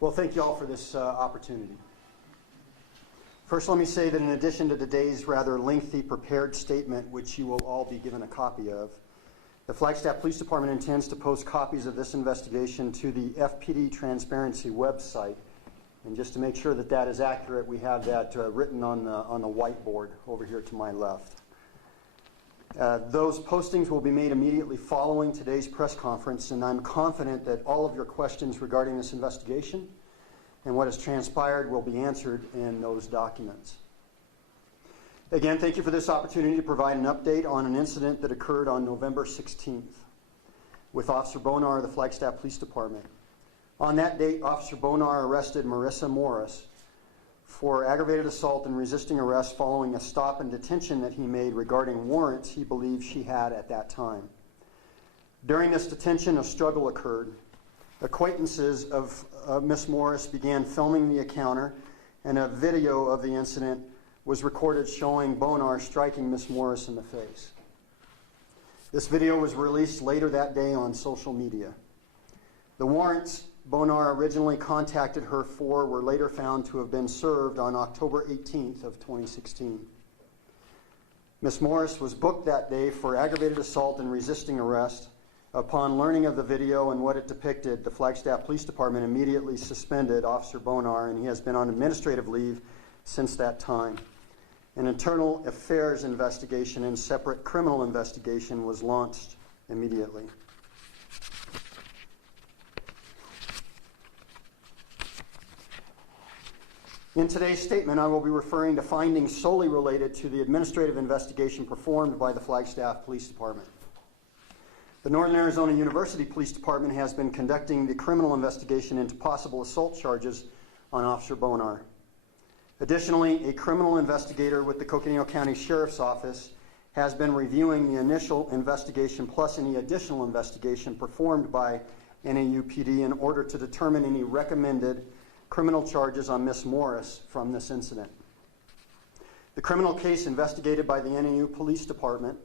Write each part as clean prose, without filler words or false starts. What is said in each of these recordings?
Well, thank you all for this opportunity. First, let me say that in addition to today's rather lengthy prepared statement, which you will all be given a copy of, the Flagstaff Police Department intends to post copies of this investigation to the FPD Transparency website. And just to make sure that that is accurate, we have that written on the whiteboard over here to my left. Those postings will be made immediately following today's press conference, and I'm confident that all of your questions regarding this investigation and what has transpired will be answered in those documents. Again, thank you for this opportunity to provide an update on an incident that occurred on November 16th with Officer Bonar of the Flagstaff Police Department. On that date, Officer Bonar arrested Marissa Morris for aggravated assault and resisting arrest following a stop and detention that he made regarding warrants he believed she had at that time. During this detention, a struggle occurred. Acquaintances of Miss Morris began filming the encounter, and a video of the incident was recorded showing Bonar striking Miss Morris in the face. This video was released later that day on social media. The warrants Bonar originally contacted her for were later found to have been served on October 18th of 2016. Miss Morris was booked that day for aggravated assault and resisting arrest. Upon learning of the video and what it depicted, the Flagstaff Police Department immediately suspended Officer Bonar, and he has been on administrative leave since that time. An internal affairs investigation and separate criminal investigation was launched immediately. In today's statement, I will be referring to findings solely related to the administrative investigation performed by the Flagstaff Police Department. The Northern Arizona University Police Department has been conducting the criminal investigation into possible assault charges on Officer Bonar. Additionally, a criminal investigator with the Coconino County Sheriff's Office has been reviewing the initial investigation plus any additional investigation performed by NAUPD in order to determine any recommended criminal charges on Miss Morris from this incident. The criminal case investigated by the NAU Police Department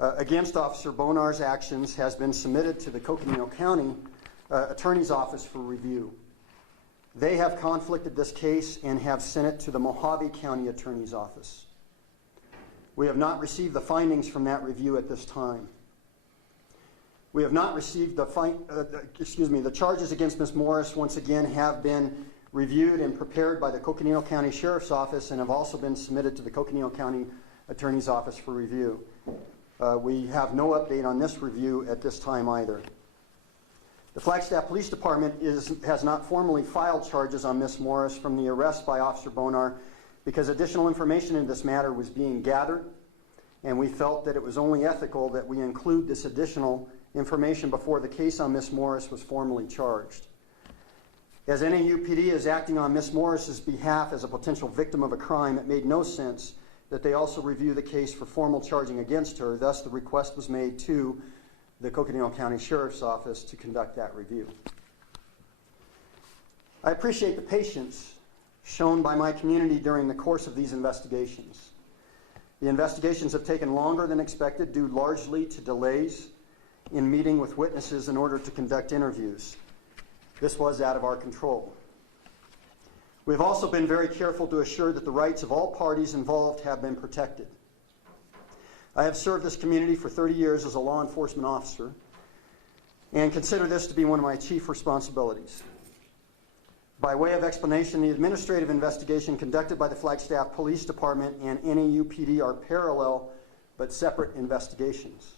against Officer Bonar's actions has been submitted to the Coconino County Attorney's Office for review. They have conflicted this case and have sent it to the Mojave County Attorney's Office. We have not received the findings from that review at this time. We have not received the charges against Ms. Morris once again have been reviewed and prepared by the Coconino County Sheriff's Office and have also been submitted to the Coconino County Attorney's Office for review. We have no update on this review at this time either. The Flagstaff Police Department has not formally filed charges on Ms. Morris from the arrest by Officer Bonar because additional information in this matter was being gathered, and we felt that it was only ethical that we include this additional information before the case on Ms. Morris was formally charged. As NAUPD is acting on Ms. Morris's behalf as a potential victim of a crime, it made no sense that they also review the case for formal charging against her. Thus, the request was made to the Coconino County Sheriff's Office to conduct that review. I appreciate the patience shown by my community during the course of these investigations. The investigations have taken longer than expected due largely to delays in meeting with witnesses in order to conduct interviews. This was out of our control. We've also been very careful to assure that the rights of all parties involved have been protected. I have served this community for 30 years as a law enforcement officer and consider this to be one of my chief responsibilities. By way of explanation, the administrative investigation conducted by the Flagstaff Police Department and NAUPD are parallel but separate investigations.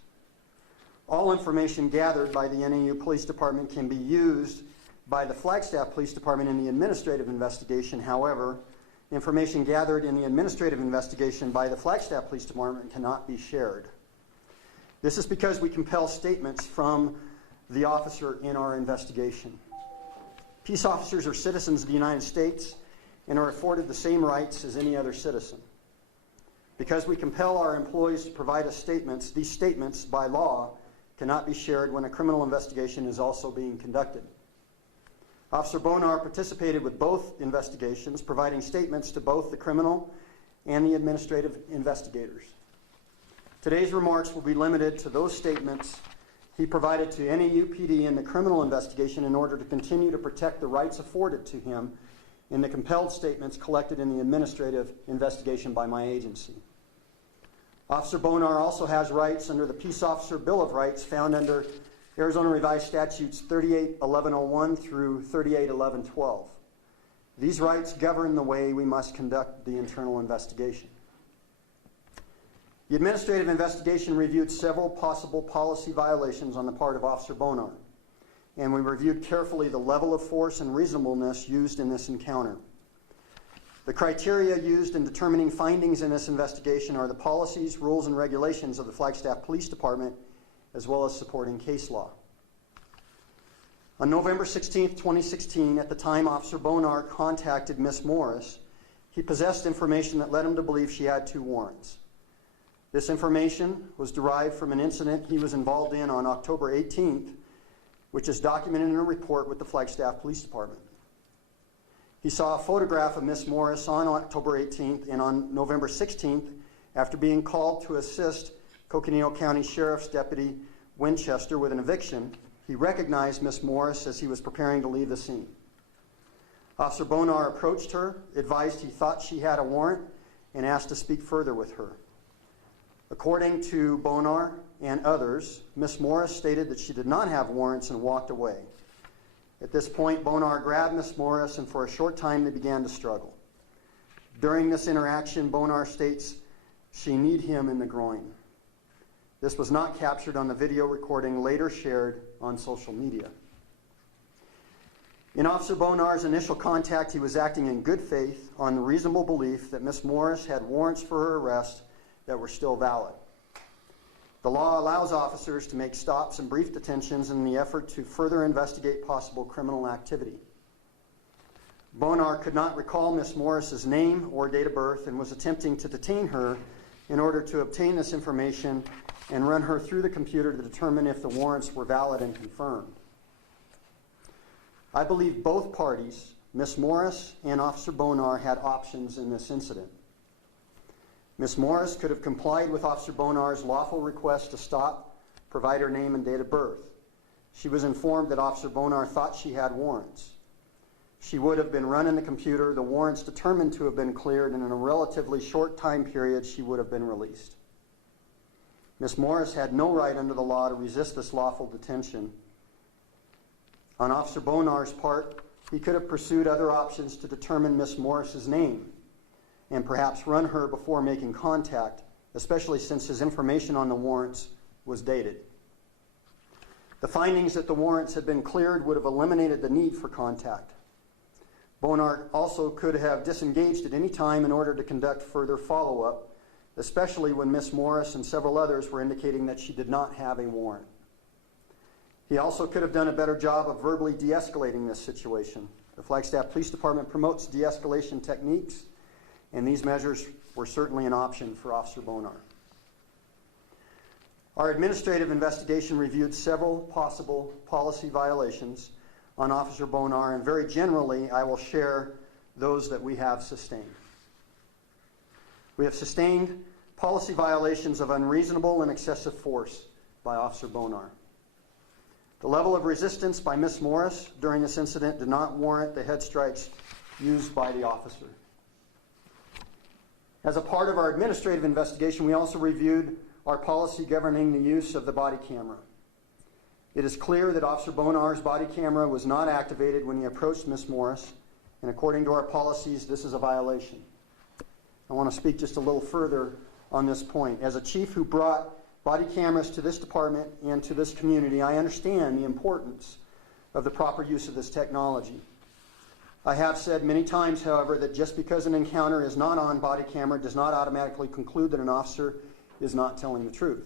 All information gathered by the NAU Police Department can be used by the Flagstaff Police Department in the administrative investigation. However, information gathered in the administrative investigation by the Flagstaff Police Department cannot be shared. This is because we compel statements from the officer in our investigation. Peace officers are citizens of the United States and are afforded the same rights as any other citizen. Because we compel our employees to provide us statements, these statements, by law, cannot be shared when a criminal investigation is also being conducted. Officer Bonar participated with both investigations, providing statements to both the criminal and the administrative investigators. Today's remarks will be limited to those statements he provided to NAUPD in the criminal investigation in order to continue to protect the rights afforded to him in the compelled statements collected in the administrative investigation by my agency. Officer Bonar also has rights under the Peace Officer Bill of Rights found under Arizona Revised Statutes 381101 through 381112. These rights govern the way we must conduct the internal investigation. The administrative investigation reviewed several possible policy violations on the part of Officer Bonar, and we reviewed carefully the level of force and reasonableness used in this encounter. The criteria used in determining findings in this investigation are the policies, rules, and regulations of the Flagstaff Police Department, as well as supporting case law. On November 16, 2016, at the time Officer Bonar contacted Ms. Morris, he possessed information that led him to believe she had 2 warrants. This information was derived from an incident he was involved in on October 18th, which is documented in a report with the Flagstaff Police Department. He saw a photograph of Ms. Morris on October 18th, and on November 16th, after being called to assist Coconino County Sheriff's Deputy Winchester with an eviction, he recognized Ms. Morris as he was preparing to leave the scene. Officer Bonar approached her, advised he thought she had a warrant, and asked to speak further with her. According to Bonar and others, Ms. Morris stated that she did not have warrants and walked away. At this point, Bonar grabbed Ms. Morris, and for a short time they began to struggle. During this interaction, Bonar states she kneed him in the groin. This was not captured on the video recording later shared on social media. In Officer Bonar's initial contact, he was acting in good faith on the reasonable belief that Ms. Morris had warrants for her arrest that were still valid. The law allows officers to make stops and brief detentions in the effort to further investigate possible criminal activity. Bonar could not recall Ms. Morris's name or date of birth and was attempting to detain her in order to obtain this information and run her through the computer to determine if the warrants were valid and confirmed. I believe both parties, Ms. Morris and Officer Bonar, had options in this incident. Ms. Morris could have complied with Officer Bonar's lawful request to stop, provide her name and date of birth. She was informed that Officer Bonar thought she had warrants. She would have been run in the computer, the warrants determined to have been cleared, and in a relatively short time period she would have been released. Ms. Morris had no right under the law to resist this lawful detention. On Officer Bonar's part, he could have pursued other options to determine Ms. Morris's name and perhaps run her before making contact, especially since his information on the warrants was dated. The findings that the warrants had been cleared would have eliminated the need for contact. Bonar also could have disengaged at any time in order to conduct further follow-up, especially when Ms. Morris and several others were indicating that she did not have a warrant. He also could have done a better job of verbally de-escalating this situation. The Flagstaff Police Department promotes de-escalation techniques, and these measures were certainly an option for Officer Bonar. Our administrative investigation reviewed several possible policy violations on Officer Bonar, and very generally I will share those that we have sustained. We have sustained policy violations of unreasonable and excessive force by Officer Bonar. The level of resistance by Ms. Morris during this incident did not warrant the head strikes used by the officer. As a part of our administrative investigation, we also reviewed our policy governing the use of the body camera. It is clear that Officer Bonar's body camera was not activated when he approached Ms. Morris, and according to our policies, this is a violation. I want to speak just a little further on this point. As a chief who brought body cameras to this department and to this community, I understand the importance of the proper use of this technology. I have said many times, however, that just because an encounter is not on body camera does not automatically conclude that an officer is not telling the truth.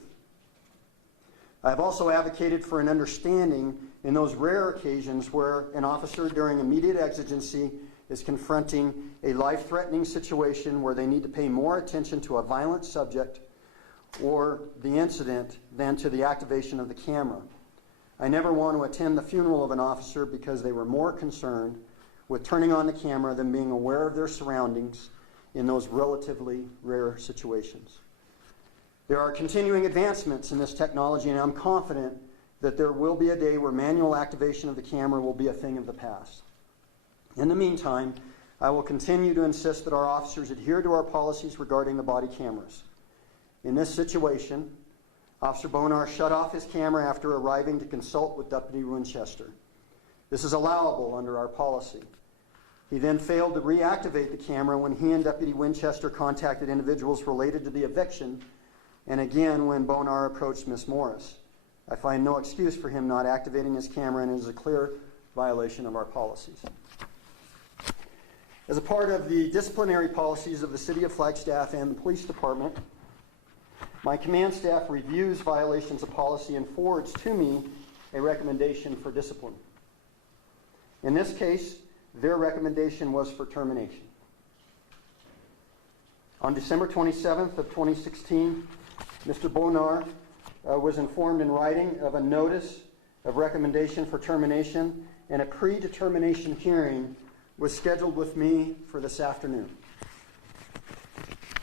I have also advocated for an understanding in those rare occasions where an officer during immediate exigency is confronting a life-threatening situation where they need to pay more attention to a violent subject or the incident than to the activation of the camera. I never want to attend the funeral of an officer because they were more concerned with turning on the camera than being aware of their surroundings in those relatively rare situations. There are continuing advancements in this technology, and I'm confident that there will be a day where manual activation of the camera will be a thing of the past. In the meantime, I will continue to insist that our officers adhere to our policies regarding the body cameras. In this situation, Officer Bonar shut off his camera after arriving to consult with Deputy Winchester. This is allowable under our policy. He then failed to reactivate the camera when he and Deputy Winchester contacted individuals related to the eviction, and again when Bonar approached Miss Morris. I find no excuse for him not activating his camera, and it is a clear violation of our policies. As a part of the disciplinary policies of the City of Flagstaff and the Police Department, my command staff reviews violations of policy and forwards to me a recommendation for discipline. In this case, their recommendation was for termination. On December 27th of 2016, Mr. Bonar was informed in writing of a notice of recommendation for termination, and a predetermination hearing was scheduled with me for this afternoon.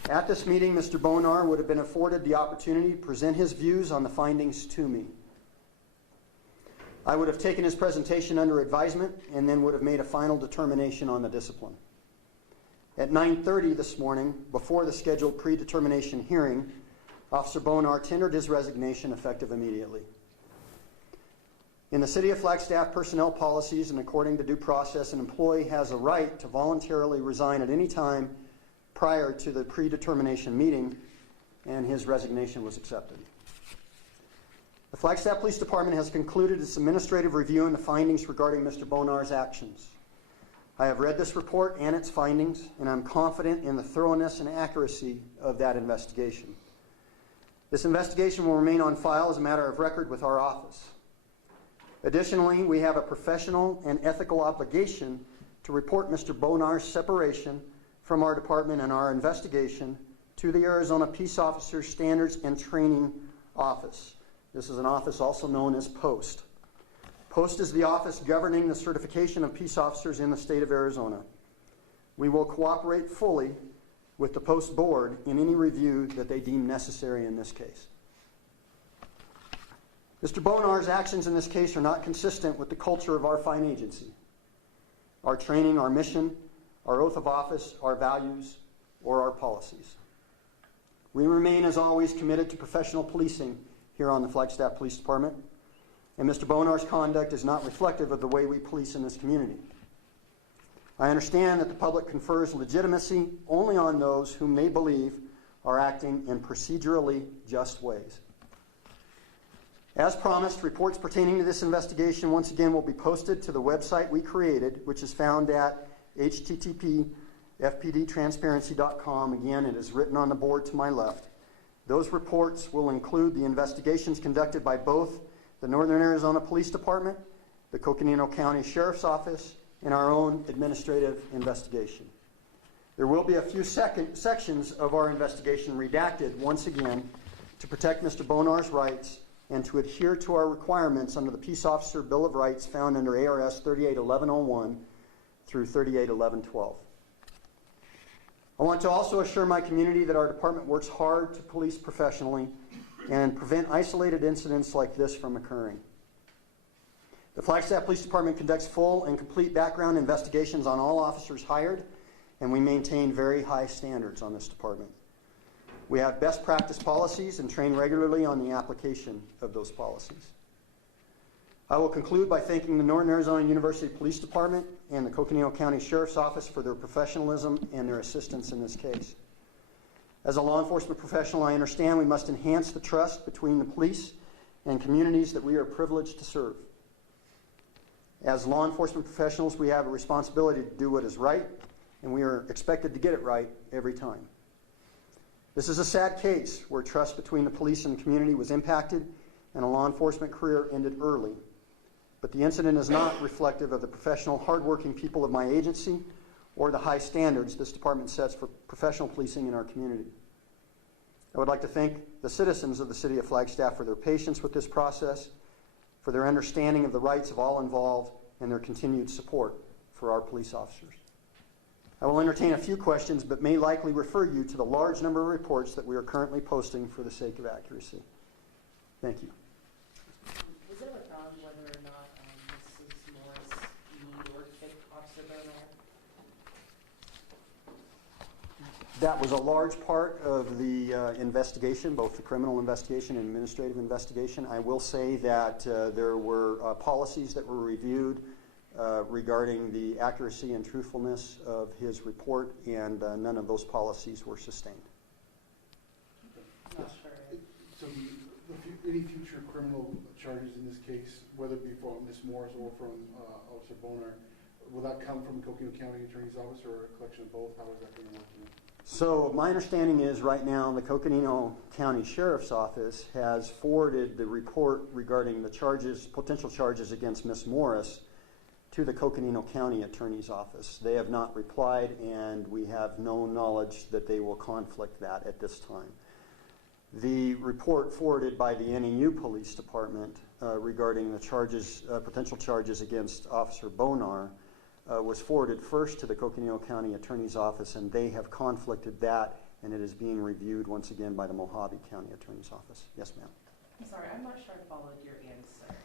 At this meeting, Mr. Bonar would have been afforded the opportunity to present his views on the findings to me. I would have taken his presentation under advisement and then would have made a final determination on the discipline. At 9:30 this morning, before the scheduled predetermination hearing, Officer Bonar tendered his resignation effective immediately. In the City of Flagstaff personnel policies and according to due process, an employee has a right to voluntarily resign at any time prior to the predetermination meeting, and his resignation was accepted. The Flagstaff Police Department has concluded its administrative review and the findings regarding Mr. Bonar's actions. I have read this report and its findings, and I'm confident in the thoroughness and accuracy of that investigation. This investigation will remain on file as a matter of record with our office. Additionally, we have a professional and ethical obligation to report Mr. Bonar's separation from our department and our investigation to the Arizona Peace Officers Standards and Training Office. This is an office also known as POST. POST is the office governing the certification of peace officers in the state of Arizona. We will cooperate fully with the POST board in any review that they deem necessary in this case. Mr. Bonar's actions in this case are not consistent with the culture of our fine agency, our training, our mission, our oath of office, our values, or our policies. We remain, as always, committed to professional policing here on the Flagstaff Police Department, and Mr. Bonar's conduct is not reflective of the way we police in this community. I understand that the public confers legitimacy only on those whom they believe are acting in procedurally just ways. As promised, reports pertaining to this investigation once again will be posted to the website we created, which is found at http://fpdtransparency.com. Again, it is written on the board to my left. Those reports will include the investigations conducted by both the Northern Arizona Police Department, the Coconino County Sheriff's Office, and our own administrative investigation. There will be a few sections of our investigation redacted once again to protect Mr. Bonar's rights and to adhere to our requirements under the Peace Officer Bill of Rights found under ARS 381101 through 381112. I want to also assure my community that our department works hard to police professionally and prevent isolated incidents like this from occurring. The Flagstaff Police Department conducts full and complete background investigations on all officers hired, and we maintain very high standards on this department. We have best practice policies and train regularly on the application of those policies. I will conclude by thanking the Northern Arizona University Police Department and the Coconino County Sheriff's Office for their professionalism and their assistance in this case. As a law enforcement professional, I understand we must enhance the trust between the police and communities that we are privileged to serve. As law enforcement professionals, we have a responsibility to do what is right, and we are expected to get it right every time. This is a sad case where trust between the police and the community was impacted and a law enforcement career ended early. But the incident is not reflective of the professional, hardworking people of my agency or the high standards this department sets for professional policing in our community. I would like to thank the citizens of the City of Flagstaff for their patience with this process, for their understanding of the rights of all involved, and their continued support for our police officers. I will entertain a few questions, but may likely refer you to the large number of reports that we are currently posting for the sake of accuracy. Thank you. Is it That was a large part of the investigation, both the criminal investigation and administrative investigation. I will say that there were policies that were reviewed regarding the accuracy and truthfulness of his report, and none of those policies were sustained. Yes. So any future criminal charges in this case, whether it be from Ms. Morris or from Officer Bonar, will that come from the Coconino County Attorney's Office or a collection of both? How is that going to work? So my understanding is right now the Coconino County Sheriff's Office has forwarded the report regarding the charges, potential charges against Ms. Morris to the Coconino County Attorney's Office. They have not replied, and we have no knowledge that they will conflict that at this time. The report forwarded by the NEU Police Department regarding the charges, potential charges against Officer Bonar was forwarded first to the Coconino County Attorney's Office, and they have conflicted that, and it is being reviewed once again by the Mojave County Attorney's Office. Yes, ma'am. I'm sorry, I'm not sure I followed your answer.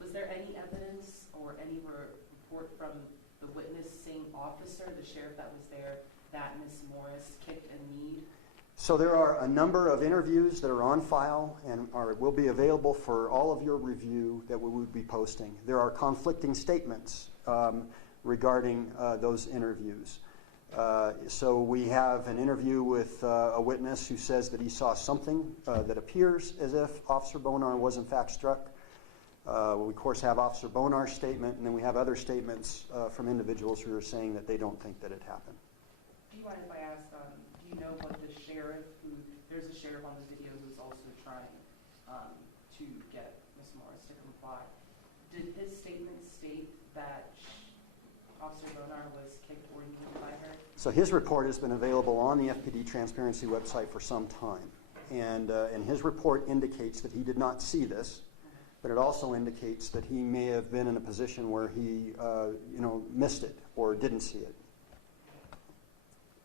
Was there any evidence or any report from the witnessing officer, the sheriff that was there, that Ms. Morris kicked a knee? So there are a number of interviews that are on file and will be available for all of your review that we would be posting. There are conflicting statements regarding those interviews. So we have an interview with a witness who says that he saw something that appears as if Officer Bonar was in fact struck. We of course have Officer Bonar's statement, and then we have other statements from individuals who are saying that they don't think that it happened. Do you mind if I ask, do you know what the sheriff, there's a sheriff on the video who's also trying to get Ms. Morris to comply. Did his statement state that Officer Bonar was kicked or kneed by her? So his report has been available on the FPD Transparency website for some time. And his report indicates that he did not see this, but it also indicates that he may have been in a position where he missed it or didn't see it.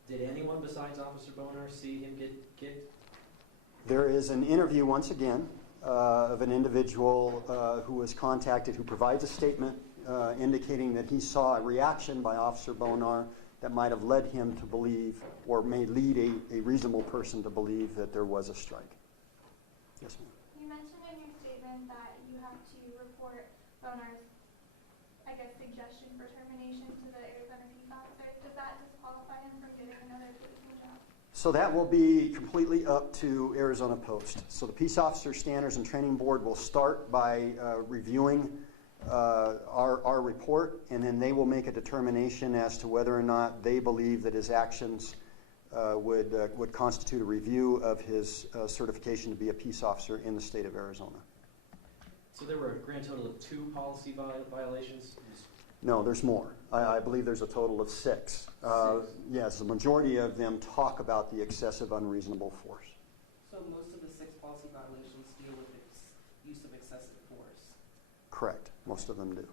Did anyone besides Officer Bonar see him get kicked? There is an interview once again of an individual who was contacted, who provides a statement indicating that he saw a reaction by Officer Bonar that might have led him to believe, or may lead a reasonable person to believe, that there was a strike. Yes, ma'am. You mentioned in your statement that you have to report Bonar's, suggestion for termination to the Arizona Peace Officer. Does that disqualify him from getting another policing job? So that will be completely up to Arizona Post. So the Peace Officer Standards and Training Board will start by reviewing our report, and then they will make a determination as to whether or not they believe that his actions would constitute a review of his certification to be a peace officer in the state of Arizona. So there were a grand total of 2 policy violations? No, there's more. I believe there's a total of 6. Yes, the majority of them talk about the excessive unreasonable force. So most of the 6 policy violations deal with use of excessive force? Correct. Most of them do.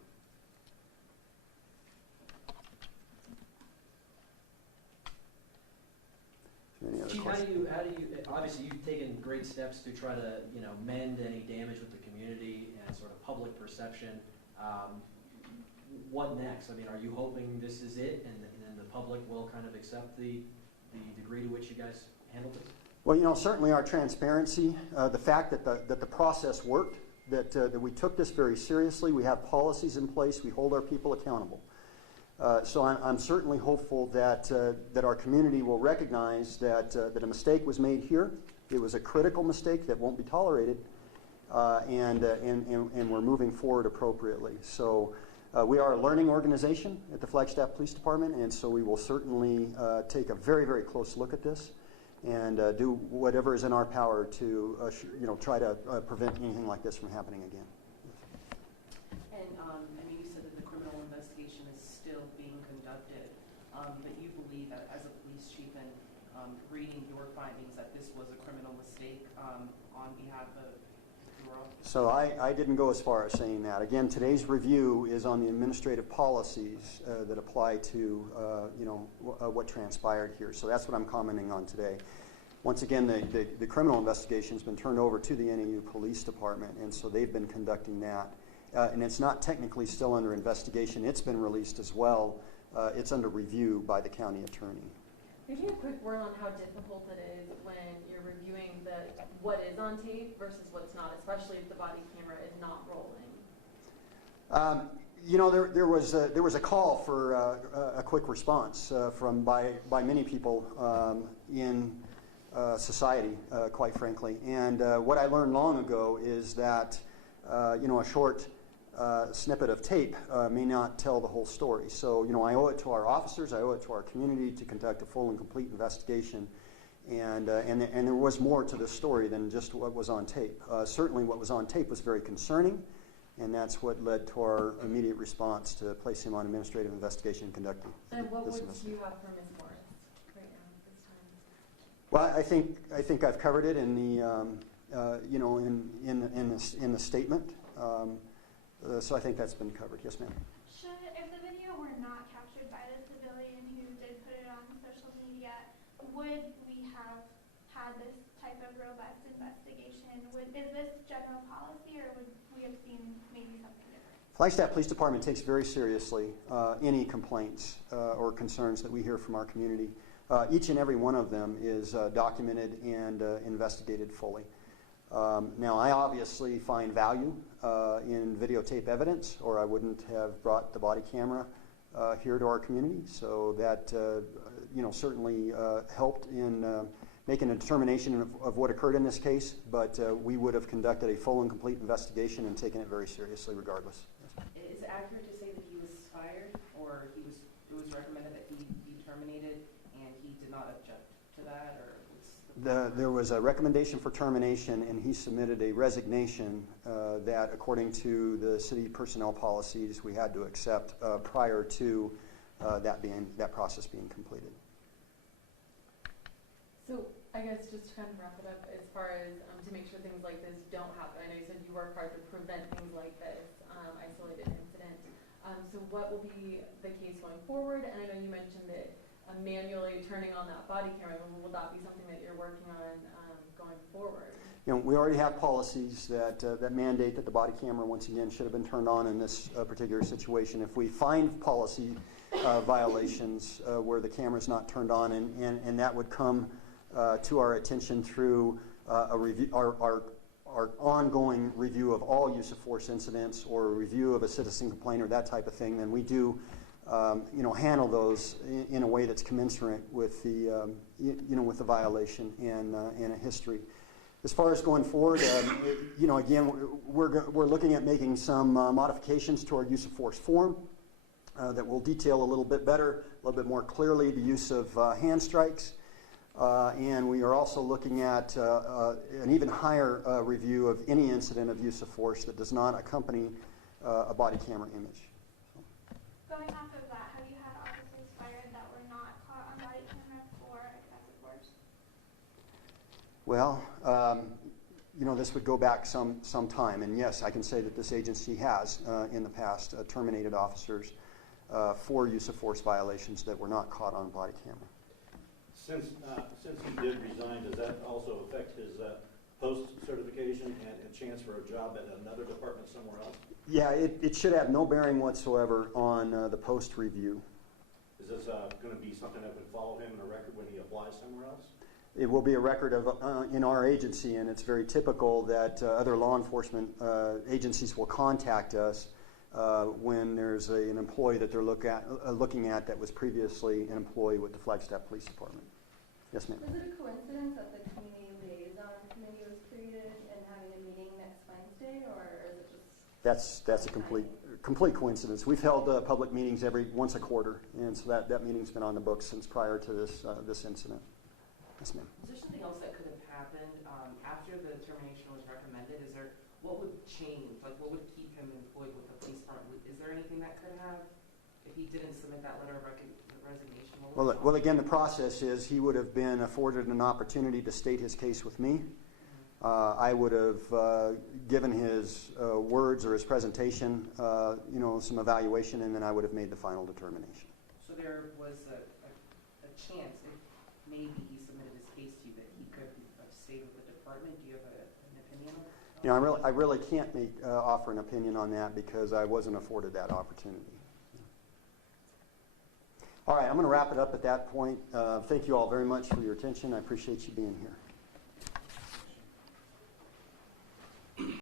Any other Chief, questions? how do you, obviously you've taken great steps to try to, mend any damage with the community and sort of public perception. What next? I mean, are you hoping this is it, and then the public will kind of accept the degree to which you guys handled this? Well, certainly our transparency, the fact that the process worked, that we took this very seriously. We have policies in place. We hold our people accountable. So I'm certainly hopeful that our community will recognize that a mistake was made here. It was a critical mistake that won't be tolerated, and we're moving forward appropriately. So we are a learning organization at the Flagstaff Police Department, and so we will certainly take a very, very close look at this and do whatever is in our power to try to prevent anything like this from happening again. And I mean, you said that the criminal investigation is still being conducted, but you believe that as a police chief and reading your findings that this was a criminal mistake on behalf of your office? So I didn't go as far as saying that. Again, today's review is on the administrative policies that apply to what transpired here. So that's what I'm commenting on today. Once again, the criminal investigation has been turned over to the NEU Police Department, and so they've been conducting that. And it's not technically still under investigation. It's been released as well. It's under review by the county attorney. Give me a quick word on how difficult it is when you're reviewing what is on tape versus what's not, especially if the body camera is not rolling. You know, there was a call for a quick response by many people in society, quite frankly. And what I learned long ago is that you know, a short snippet of tape may not tell the whole story. So, you know, I owe it to our officers, I owe it to our community to conduct a full and complete investigation. And there was more to this story than just what was on tape. Certainly what was on tape was very concerning, and that's what led to our immediate response to place him on administrative investigation and conducting And what this would investigation. you have for Ms. Morris right now at this time? Well, I think I've covered it in the you know, in the statement. So I think that's been covered. Yes, ma'am. If the video were not captured by the civilian who did put it on social media, would we have had this type of robust investigation? Is this general policy, or would we have seen maybe something different? Flagstaff Police Department takes very seriously any complaints or concerns that we hear from our community. Each and every one of them is documented and investigated fully. Now, I obviously find value in videotape evidence, or I wouldn't have brought the body camera here to our community. So that you know, certainly helped in making a determination of what occurred in this case. But we would have conducted a full and complete investigation and taken it very seriously, regardless. Is it accurate to say that he was fired, or it was recommended that he be terminated, and he did not object to that, or? There was a recommendation for termination, and he submitted a resignation that, according to the city personnel policies, we had to accept prior to that process being completed. So I guess just to kind of wrap it up, as far as to make sure things like this don't happen, I know you said you work hard to prevent things like this, isolated incident. So what will be the case going forward? And I know you mentioned that manually turning on that body camera, will that be something that you're working on going forward? You know, we already have policies that mandate that the body camera, once again, should have been turned on in this particular situation. If we find policy violations where the camera is not turned on, and that would come to our attention through a review, our ongoing review of all use of force incidents, or a review of a citizen complaint or that type of thing, then we do you know, handle those in a way that's commensurate with the you know, with the violation and a history. As far as going forward, you know, again, we're looking at making some modifications to our use of force form that will detail a little bit better, a little bit more clearly the use of hand strikes, and we are also looking at an even higher review of any incident of use of force that does not accompany a body camera image. Going off of that, have you had officers fired that were not caught on body camera for excessive force? Well, you know, this would go back some time, and yes, I can say that this agency has, in the past, terminated officers for use of force violations that were not caught on body camera. Since he did resign, does that also affect his post-certification and a chance for a job at another department somewhere else? Yeah, it should have no bearing whatsoever on the post review. Is this going to be something that would follow him in a record when he applies somewhere else? It will be a record of in our agency, and it's very typical that other law enforcement agencies will contact us when there's an employee that they're looking at that was previously an employee with the Flagstaff Police Department. Yes, ma'am. Was it a coincidence that the community liaison committee was created and having a meeting next Wednesday, or is it just? That's a complete coincidence. We've held public meetings once a quarter, and so that meeting's been on the books since prior to this incident. Yes, ma'am. Is there something else that could have happened after the termination was recommended? What would change? Like, what would keep him employed with the police department? Is there anything that could have, if he didn't submit that letter of resignation? Well, again, the process is he would have been afforded an opportunity to state his case with me. I would have given his words or his presentation, you know, some evaluation, and then I would have made the final determination. So there was a chance, if maybe he submitted his case to you, that he could have stayed with the department. Do you have an opinion on that? You know, I really can't offer an opinion on that because I wasn't afforded that opportunity. All right, I'm going to wrap it up at that point. Thank you all very much for your attention. I appreciate you being here.